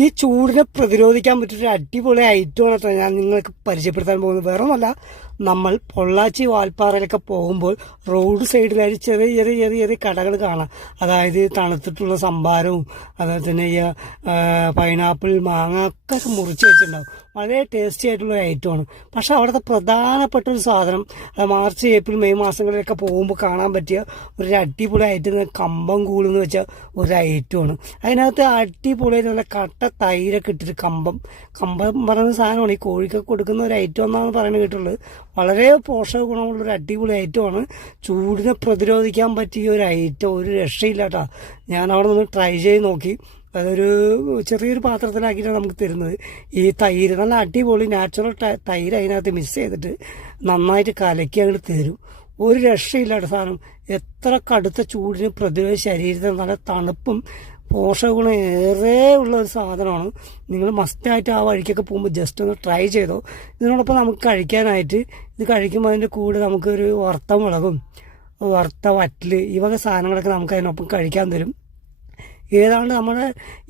ഈ ചൂടിനെ പ്രതിരോധിക്കാൻ പറ്റിയൊരു അടിപൊളി ഐറ്റമാണ് കേട്ടോ ഞാൻ നിങ്ങൾക്ക് പരിചയപ്പെടുത്താൻ പോകുന്നത്. വേറെ ഒന്നല്ല, നമ്മൾ പൊള്ളാച്ചി വാൽപ്പാറയിലൊക്കെ പോകുമ്പോൾ റോഡ് സൈഡിലായി ചെറിയ ചെറിയ ചെറിയ ചെറിയ കടകൾ കാണാം. അതായത് തണുത്തിട്ടുള്ള സംഭാരവും അതുപോലെ തന്നെ ഈ പൈനാപ്പിൾ, മാങ്ങ ഒക്കെ മുറിച്ച് വെച്ചിട്ടുണ്ടാവും. വളരെ ടേസ്റ്റി ആയിട്ടുള്ള ഒരു ഐറ്റമാണ്. പക്ഷെ അവിടുത്തെ പ്രധാനപ്പെട്ട ഒരു സാധനം, മാർച്ച് ഏപ്രിൽ മെയ് മാസങ്ങളിലൊക്കെ പോകുമ്പോൾ കാണാൻ പറ്റിയ ഒരു അടിപൊളി ഐറ്റം കമ്പം കൂളെന്ന് വെച്ച ഒരു ഐറ്റമാണ്. അതിനകത്ത് അടിപൊളിയായിട്ട് നല്ല കട്ട തൈരൊക്കെ ഇട്ടിട്ട് കമ്പം പറയുന്ന സാധനമാണ് ഈ കോഴിക്കൊക്കെ കൊടുക്കുന്ന ഒരു ഐറ്റം എന്നാണ് പറയുന്നത് കേട്ടുള്ളത്. വളരെ പോഷക ഗുണമുള്ളൊരു അടിപൊളി ഐറ്റമാണ്. ചൂടിനെ പ്രതിരോധിക്കാൻ പറ്റിയ ഒരു ഐറ്റം, ഒരു രക്ഷയില്ല കേട്ടോ. ഞാൻ അവിടെ നിന്ന് ട്രൈ ചെയ്ത് നോക്കി. അതൊരു ചെറിയൊരു പാത്രത്തിലാക്കിയിട്ടാണ് നമുക്ക് തരുന്നത്. ഈ തൈര് നല്ല അടിപൊളി നാച്ചുറൽ തൈര് അതിനകത്ത് മിക്സ് ചെയ്തിട്ട് നന്നായിട്ട് കലക്കി അങ്ങോട്ട് തരും. ഒരു രക്ഷയില്ലാത്ത സാധനം. എത്ര കടുത്ത ചൂടിന് പ്രതിരോധ ശരീരത്തിന് നല്ല തണുപ്പും പോഷകഗുണം ഏറെ ഉള്ള ഒരു സാധനമാണ്. നിങ്ങൾ മസ്റ്റായിട്ട് ആ വഴിക്കൊക്കെ പോകുമ്പോൾ ജസ്റ്റ് ഒന്ന് ട്രൈ ചെയ്തോ. ഇതിനോടൊപ്പം നമുക്ക് കഴിക്കാനായിട്ട് ഇത് കഴിക്കുമ്പോൾ അതിൻ്റെ കൂടെ നമുക്കൊരു വറുത്ത മുളകും വറുത്ത വറ്റൽ ഈ വക സാധനങ്ങളൊക്കെ നമുക്ക് അതിനൊപ്പം കഴിക്കാൻ തരും. ഏതാണ്ട് നമ്മുടെ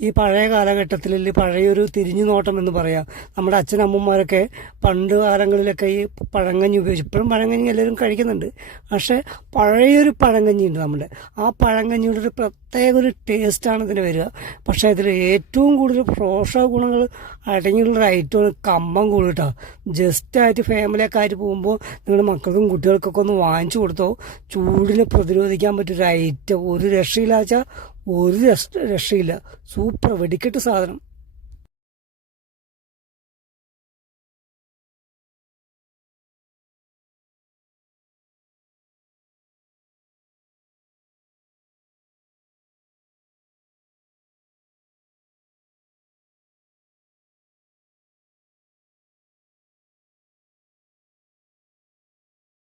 ഈ പഴയ കാലഘട്ടത്തിൽ പഴയൊരു തിരിഞ്ഞു നോട്ടം എന്ന് പറയാം. നമ്മുടെ അച്ഛനമ്മമാരൊക്കെ പണ്ട് കാലങ്ങളിലൊക്കെ ഈ പഴങ്കഞ്ഞി ഉപയോഗിച്ചു. ഇപ്പോഴും പഴങ്കഞ്ഞി എല്ലാവരും കഴിക്കുന്നുണ്ട്. പക്ഷേ പഴയൊരു പഴങ്കഞ്ഞി ഉണ്ട് നമ്മുടെ. ആ പഴങ്കഞ്ഞിയുടെ ഒരു പ്രത്യേക ഒരു ടേസ്റ്റാണ് ഇതിന് വരിക. പക്ഷേ ഇതിൽ ഏറ്റവും കൂടുതൽ പോഷക ഗുണങ്ങൾ അടങ്ങിയുള്ളൊരു ഐറ്റമാണ് കമ്പം കൂട് കേട്ടോ. ജസ്റ്റായിട്ട് ഫാമിലിയൊക്കെ ആയിട്ട് പോകുമ്പോൾ നിങ്ങളുടെ മക്കൾക്കും കുട്ടികൾക്കൊക്കെ ഒന്ന് വാങ്ങിച്ചു കൊടുത്തോ. ചൂടിനെ പ്രതിരോധിക്കാൻ പറ്റിയൊരു ഐറ്റം. ഒരു രക്ഷയില്ലാച്ചാൽ ഒരു രക്ഷയില്ല. സൂപ്പർ വെടിക്കെട്ട് സാധനം.